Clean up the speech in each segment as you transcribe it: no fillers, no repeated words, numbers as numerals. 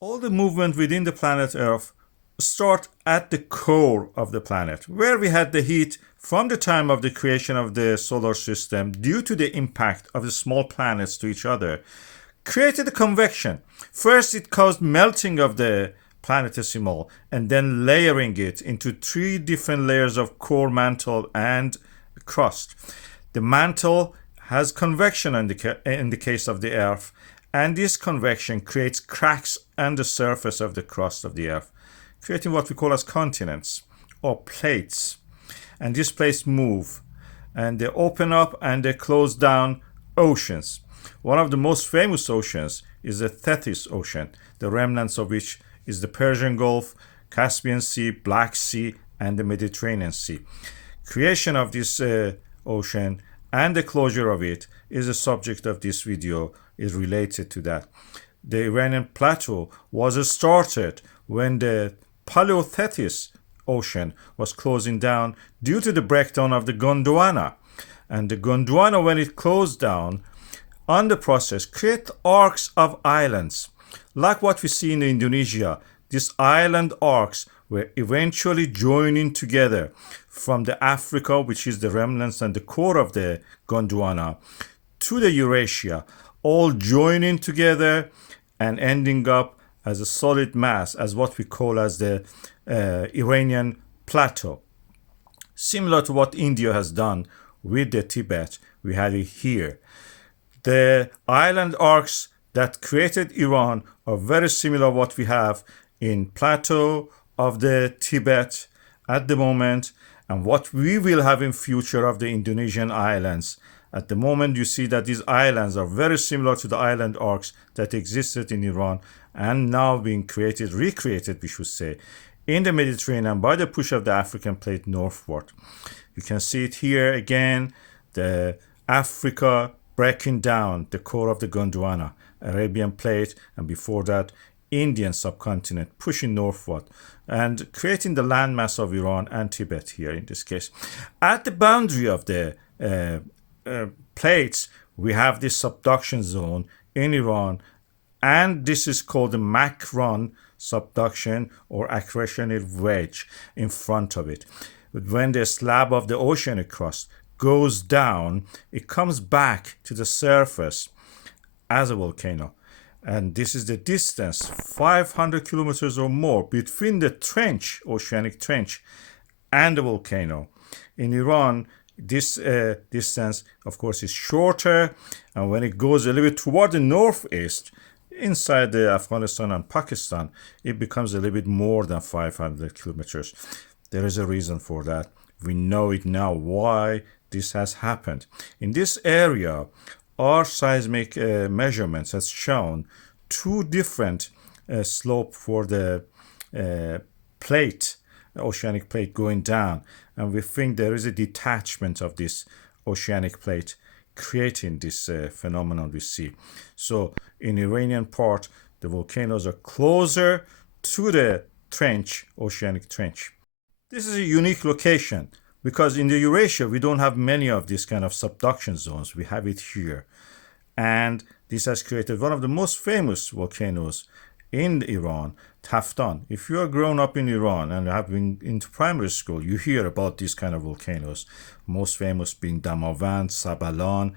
All the movement within the planet Earth start at the core of the planet, where we had the heat from the time of the creation of the solar system due to the impact of the small planets to each other, created a convection. First, it caused melting of the planetesimal and then layering it into three different layers of core, mantle, and crust. The mantle has convection in the case of the Earth, and this convection creates cracks on the surface of the crust of the Earth, creating what we call as continents or plates. And these plates move, and they open up and they close down oceans. One of the most famous oceans is the Tethys Ocean, the remnants of which is the Persian Gulf, Caspian Sea, Black Sea, and the Mediterranean Sea. Creation of this ocean and the closure of it is the subject of this video, is related to that. The Iranian plateau was started when the Paleotethys Ocean was closing down due to the breakdown of the Gondwana. And the Gondwana, when it closed down, on the process, create arcs of islands. Like what we see in Indonesia, these island arcs were eventually joining together from the Africa, which is the remnants and the core of the Gondwana, to the Eurasia, all joining together and ending up as a solid mass, as what we call as the Iranian plateau. Similar to what India has done with the Tibet, we have it here. The island arcs that created Iran are very similar to what we have in plateau of the Tibet at the moment, and what we will have in future of the Indonesian islands. At the moment, you see that these islands are very similar to the island arcs that existed in Iran and now being recreated, we should say, in the Mediterranean by the push of the African plate northward. You can see it here again, the Africa breaking down the core of the Gondwana, Arabian plate, and before that, Indian subcontinent pushing northward and creating the landmass of Iran and Tibet here in this case. At the boundary of the plates, we have this subduction zone in Iran, and this is called the Makran subduction or accretionary wedge in front of it. When the slab of the oceanic crust goes down, it comes back to the surface as a volcano. And this is the distance, 500 kilometers or more, between the trench, oceanic trench, and the volcano. In Iran, this distance, of course, is shorter. And when it goes a little bit toward the northeast, inside the Afghanistan and Pakistan, it becomes a little bit more than 500 kilometers. There is a reason for that. We know it now why this has happened. In this area, our seismic measurements has shown two different slope for the plate, oceanic plate going down, and we think there is a detachment of this oceanic plate creating this phenomenon we see. So in Iranian part, the volcanoes are closer to the trench, oceanic trench. This is a unique location because in the Eurasia, we don't have many of these kind of subduction zones. We have it here. And this has created one of the most famous volcanoes in Iran, Taftan. If you are grown up in Iran and have been into primary school, you hear about these kind of volcanoes. Most famous being Damavand, Sabalan,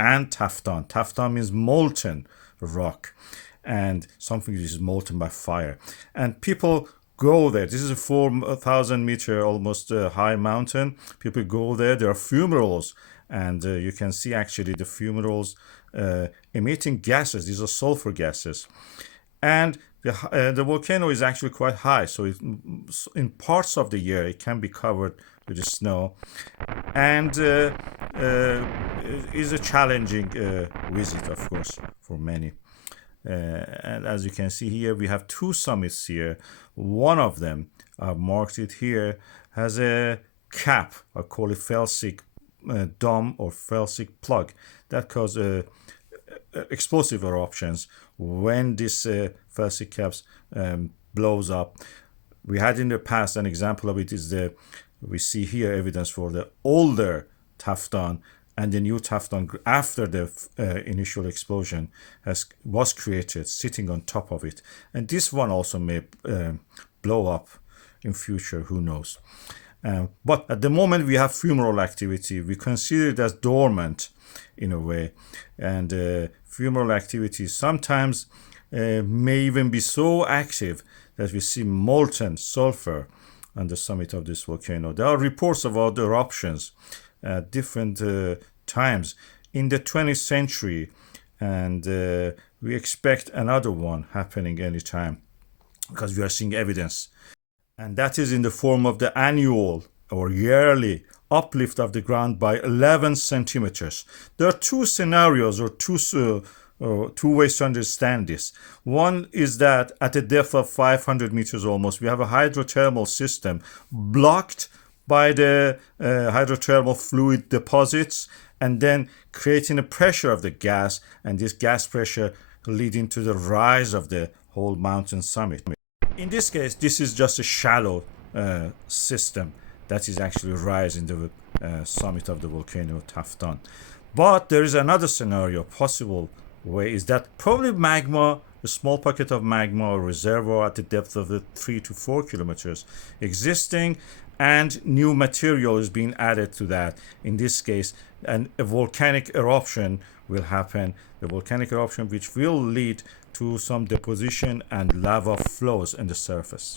and Taftan. Taftan means molten rock and something that is molten by fire. And people go there. This is a 4,000 meter almost high mountain. People go there. There are fumaroles, and you can see actually the fumaroles emitting gases. These are sulfur gases. And the volcano is actually quite high, so in parts of the year it can be covered with the snow, and is a challenging visit, of course, for many. And as you can see here, we have two summits here. One of them, I've marked it here, has a cap, I call it felsic dome or felsic plug, that causes explosive eruptions when this felsic caps blows up. We had in the past an example of it is we see here evidence for the older Taftan and the new Taftan after the initial explosion was created, sitting on top of it. And this one also may blow up in future, who knows. But at the moment we have fumarole activity. We consider it as dormant in a way, and fumarole activity sometimes may even be so active that we see molten sulfur on the summit of this volcano. There are reports about eruptions at different times in the 20th century, and we expect another one happening anytime because we are seeing evidence. And that is in the form of the annual or yearly uplift of the ground by 11 centimeters. There are two scenarios or two ways to understand this. One is that at a depth of 500 meters almost, we have a hydrothermal system blocked by the hydrothermal fluid deposits, and then creating a pressure of the gas, and this gas pressure leading to the rise of the whole mountain summit. In this case, this is just a shallow system that is actually rising the summit of the volcano Taftan. But there is another scenario, possible way, is that probably magma, a small pocket of magma or reservoir at the depth of 3 to 4 kilometers existing, and new material is being added to that. In this case, and a volcanic eruption will happen, the volcanic eruption which will lead to some deposition and lava flows in the surface.